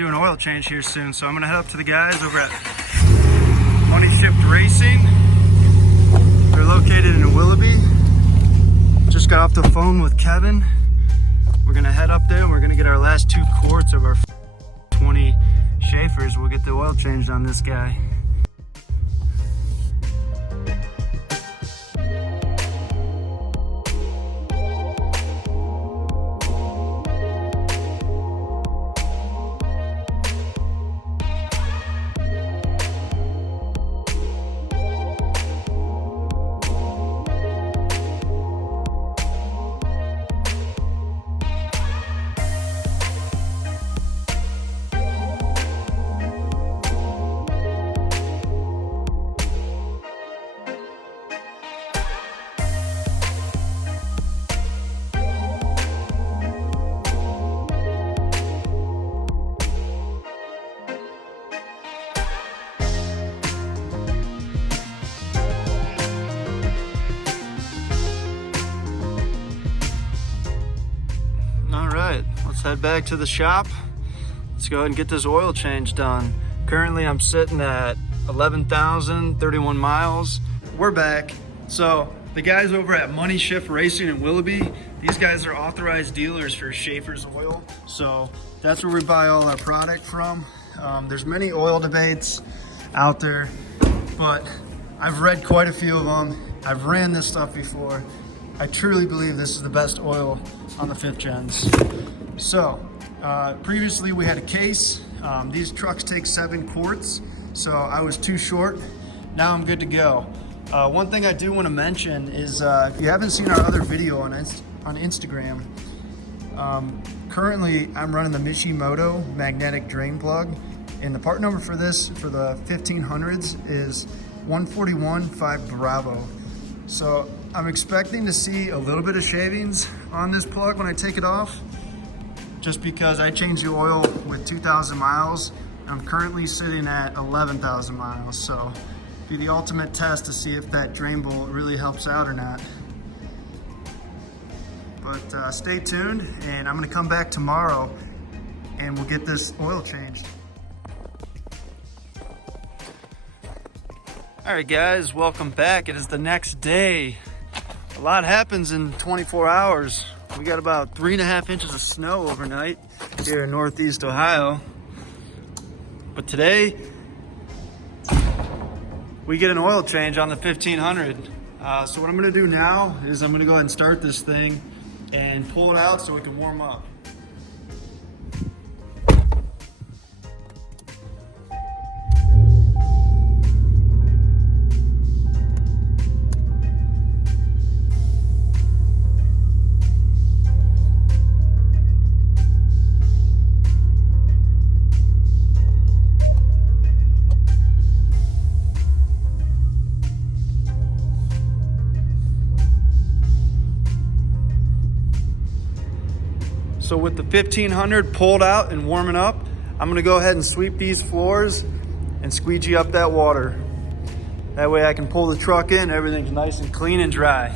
do an oil change here soon, so I'm gonna head up to the guys over at Money Shift Racing. They're located in Willoughby. Just got off the phone with Kevin. We're gonna head up there and we're gonna get our last 2 quarts of our 20 Schaeffers. We'll get the oil changed on this guy. Let's head back to the shop. Let's go ahead and get this oil change done. Currently I'm sitting at 11,031 miles. We're back. So the guys over at Money Shift Racing in Willoughby, these guys are authorized dealers for Schaeffer's oil. So that's where we buy all our product from. There's many oil debates out there, but I've read quite a few of them. I've ran this stuff before. I truly believe this is the best oil on the 5th gens. So, previously we had a case. These trucks take 7 quarts, so I was too short. Now I'm good to go. One thing I do want to mention is if you haven't seen our other video on Instagram, currently I'm running the Mishimoto magnetic drain plug, and the part number for this, for the 1500s, is 141.5 Bravo. So I'm expecting to see a little bit of shavings on this plug when I take it off, just because I changed the oil with 2,000 miles. I'm currently sitting at 11,000 miles. So be the ultimate test to see if that drain bolt really helps out or not. But stay tuned, and I'm gonna come back tomorrow and we'll get this oil changed. All right guys, welcome back. It is the next day. A lot happens in 24 hours. We got about 3.5 inches of snow overnight here in Northeast Ohio. But today, we get an oil change on the 1500. So what I'm gonna do now is I'm gonna go ahead and start this thing and pull it out so it can warm up. So with the 1500 pulled out and warming up, I'm gonna go ahead and sweep these floors and squeegee up that water. That way I can pull the truck in, everything's nice and clean and dry.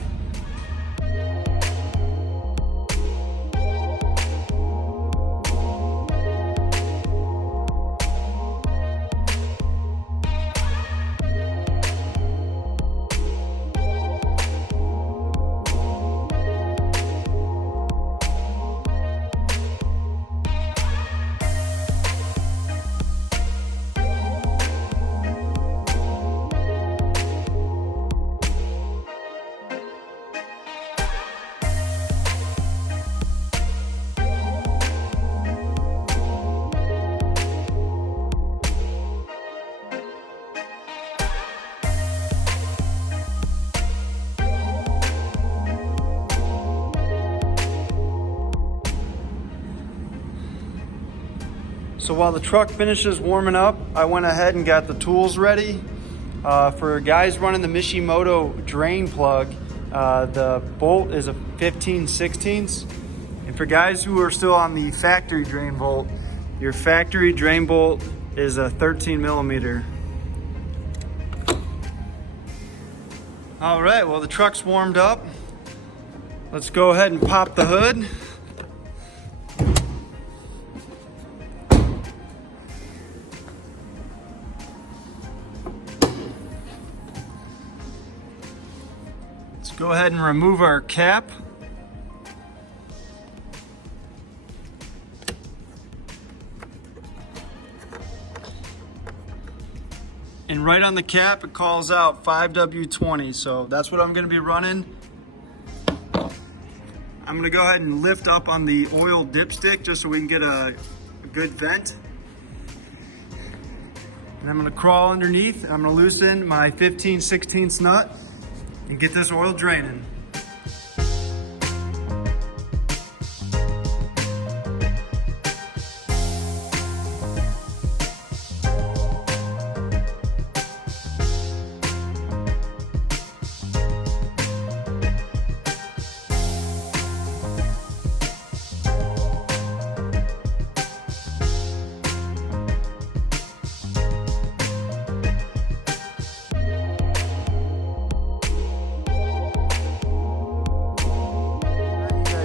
So while the truck finishes warming up, I went ahead and got the tools ready. For guys running the Mishimoto drain plug, the bolt is a 15/16. And for guys who are still on the factory drain bolt, your factory drain bolt is a 13 millimeter. All right, well the truck's warmed up. Let's go ahead and pop the hood. go ahead and remove our cap. And right on the cap, it calls out 5W20. So that's what I'm gonna be running. I'm gonna go ahead and lift up on the oil dipstick just so we can get a good vent. And I'm gonna crawl underneath. I'm gonna loosen my 15/16 nut and get this oil draining.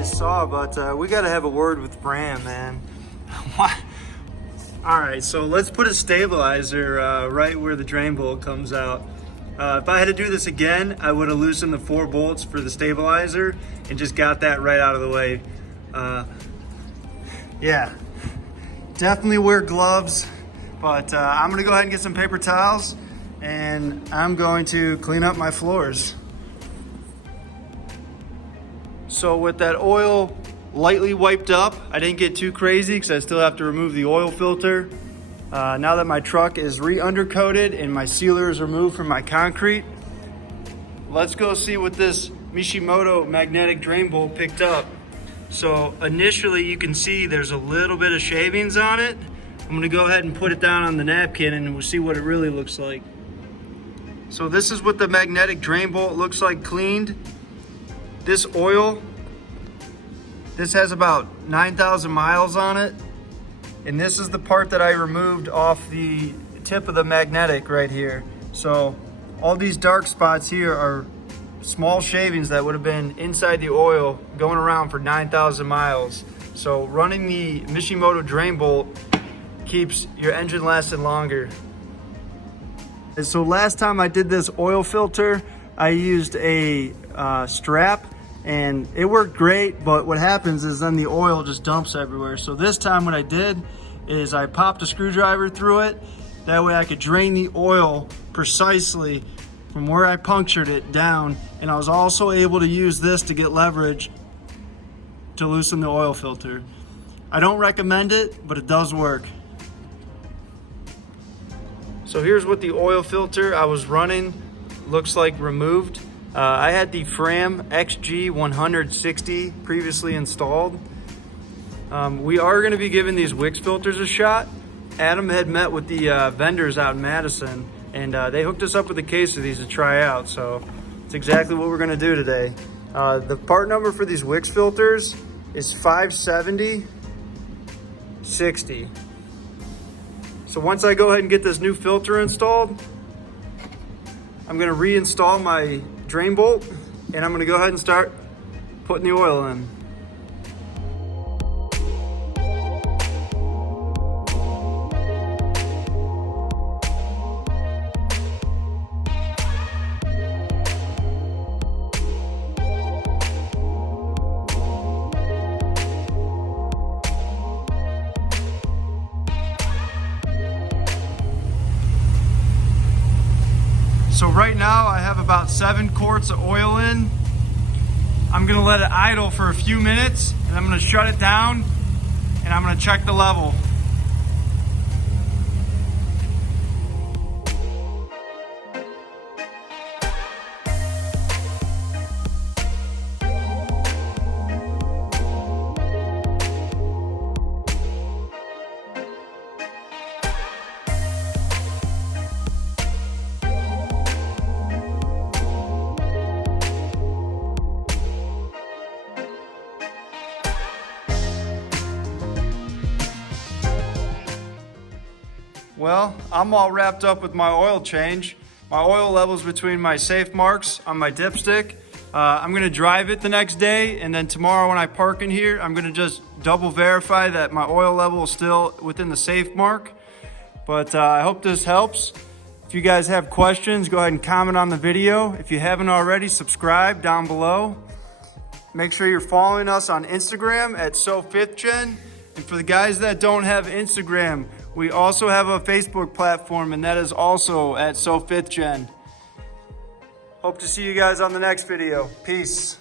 Saw, but we got to have a word with Fram, man. All right, so let's put a stabilizer right where the drain bolt comes out. If I had to do this again, I would have loosened the 4 bolts for the stabilizer and just got that right out of the way. Yeah, definitely wear gloves, but I'm gonna go ahead and get some paper towels and I'm going to clean up my floors. So with that oil lightly wiped up, I didn't get too crazy because I still have to remove the oil filter. Now that my truck is re-undercoated and my sealer is removed from my concrete, let's go see what this Mishimoto magnetic drain bolt picked up. So initially you can see there's a little bit of shavings on it. I'm gonna go ahead and put it down on the napkin and we'll see what it really looks like. So this is what the magnetic drain bolt looks like cleaned. This oil, this has about 9,000 miles on it. And this is the part that I removed off the tip of the magnetic right here. So all these dark spots here are small shavings that would have been inside the oil going around for 9,000 miles. So running the Mishimoto drain bolt keeps your engine lasting longer. And so last time I did this oil filter, I used a strap and it worked great, but what happens is then the oil just dumps everywhere. So this time what I did is I popped a screwdriver through it. That way I could drain the oil precisely from where I punctured it down. And I was also able to use this to get leverage to loosen the oil filter. I don't recommend it, but it does work. So here's what the oil filter I was running looks like removed. I had the Fram XG160 previously installed. We are going to be giving these WIX filters a shot. Adam had met with the vendors out in Madison, and they hooked us up with a case of these to try out. So it's exactly what we're going to do today. The part number for these WIX filters is 57060. So once I go ahead and get this new filter installed, I'm going to reinstall my drain bolt and I'm going to go ahead and start putting the oil in. So right now I have about 7 quarts of oil in. I'm gonna let it idle for a few minutes and I'm gonna shut it down and I'm gonna check the level. Well, I'm all wrapped up with my oil change. My oil level's between my safe marks on my dipstick. I'm gonna drive it the next day, and then tomorrow when I park in here, I'm gonna just double verify that my oil level is still within the safe mark. But I hope this helps. If you guys have questions, go ahead and comment on the video. If you haven't already, subscribe down below. Make sure you're following us on Instagram at So5thGen. And for the guys that don't have Instagram, we also have a Facebook platform, and that is also at So5thGen. Hope to see you guys on the next video. Peace.